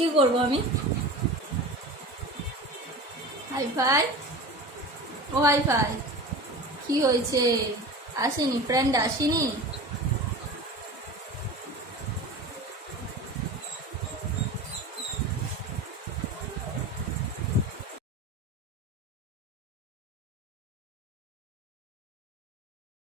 কি করবো আমি? হাইফাই, ও হাইফাই, কি হয়েছে? আসেনি ফ্রেন্ড, আসেনি?